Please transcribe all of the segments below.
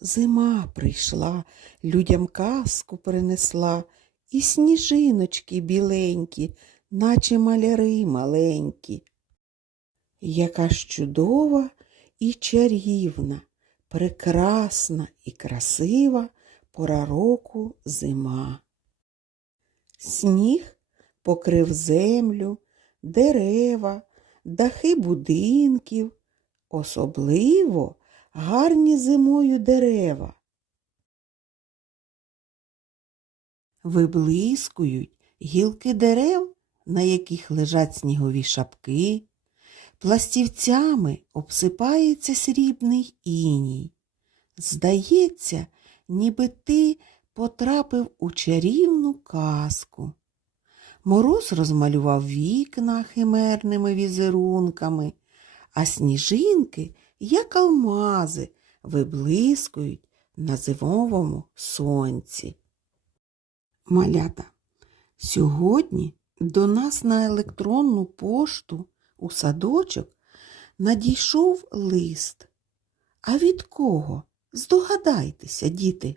Зима прийшла, людям казку принесла, і сніжиночки біленькі, наче маляри маленькі. Яка ж чудова і чарівна, прекрасна і красива пора року зима. Сніг покрив землю, дерева, дахи будинків, особливо гарні зимою дерева. Виблискують гілки дерев, на яких лежать снігові шапки, пластівцями обсипається срібний іній. Здається, ніби ти потрапив у чарівну казку. Мороз розмалював вікна химерними візерунками, а сніжинки, як алмази, виблискують на зимовому сонці. Малята, сьогодні до нас на електронну пошту у садочок надійшов лист. А від кого? Здогадайтеся, діти.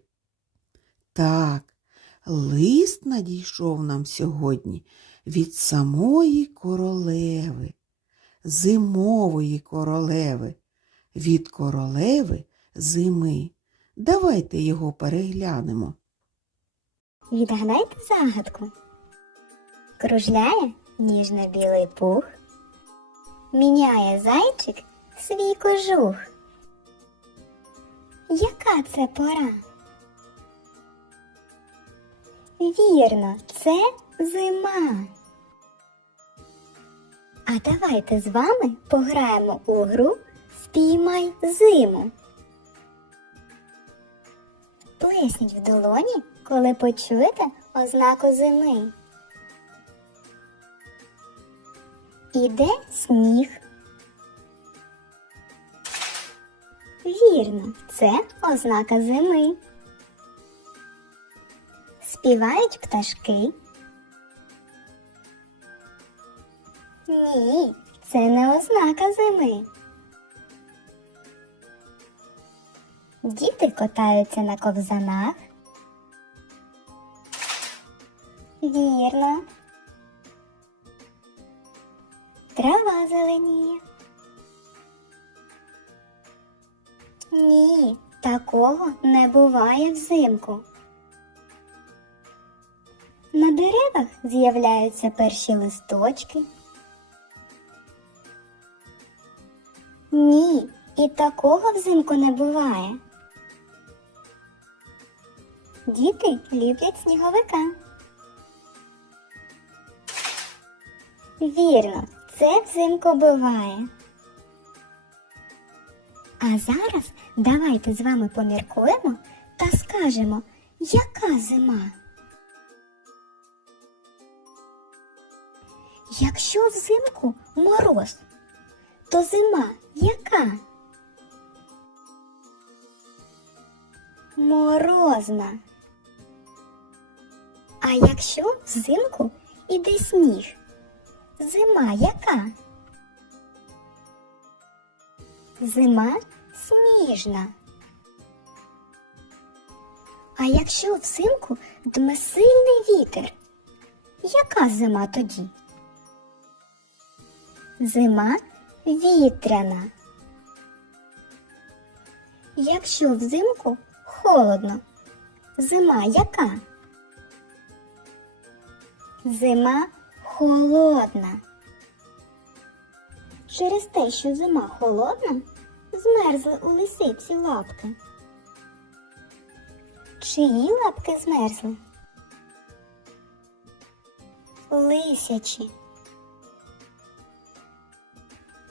Так, лист надійшов нам сьогодні від самої королеви, зимової королеви, від королеви зими. Давайте його переглянемо. Відгадайте загадку. Кружляє ніжно-білий пух, міняє зайчик свій кожух. Яка це пора? Вірно, це зима. А давайте з вами пограємо у гру Спіймай зиму. Плесніть в долоні, коли почуєте ознаку зими. Іде сніг. Вірно, це ознака зими. Співають пташки. Ні, це не ознака зими. Діти катаються на ковзанах. Вірно. Трава зеленіє. Ні, такого не буває взимку. На деревах з'являються перші листочки. Ні, і такого взимку не буває. Діти люблять сніговика. Вірно, це взимку буває. А зараз давайте з вами поміркуємо та скажемо, яка зима. Якщо взимку мороз, то зима яка? Морозна. Якщо взимку іде сніг, зима яка? Зима сніжна. А якщо взимку дме сильний вітер, яка зима тоді? Зима вітряна. Якщо взимку холодно, зима яка? Зима холодна. Через те, що зима холодна, змерзли у лисиці лапки. Чиї лапки змерзли? Лисячі.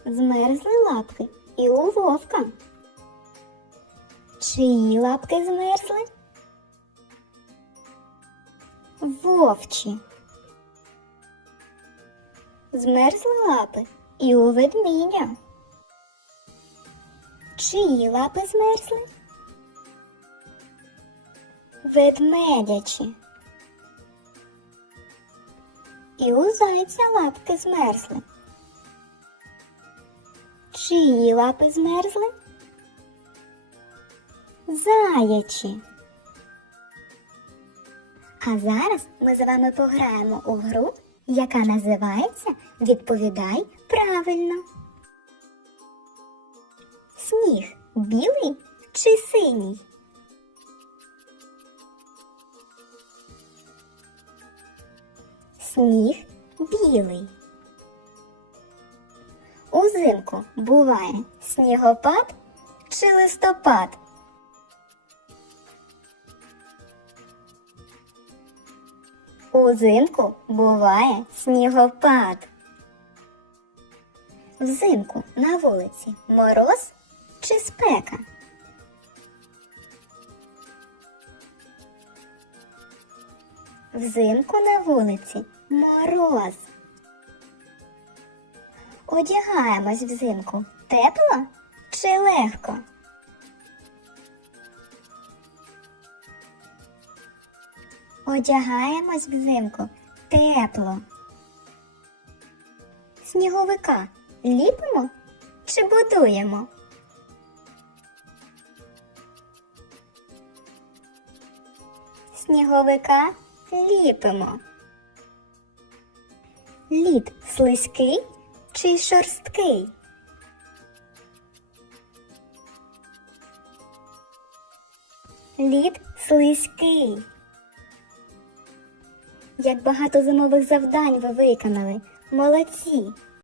Змерзли лапки і у вовка. Чиї лапки змерзли? Вовчі. Змерзли лапи і у ведмідя. Чиї лапи змерзли? Ведмедячі. І у зайця лапки змерзли. Чиї лапи змерзли? заячі. А зараз ми з вами пограємо у гру, яка називається Відповідай правильно. Сніг білий чи синій? Сніг білий. Узимку буває снігопад чи листопад? Узимку буває снігопад. Взимку на вулиці мороз чи спека? Взимку на вулиці мороз. Одягаємось взимку тепло чи легко? Одягаємось взимку тепло. Сніговика ліпимо чи будуємо? Сніговика ліпимо. Лід слизький чи шорсткий? Лід слизький. Як багато зимових завдань ви виконали. Молодці!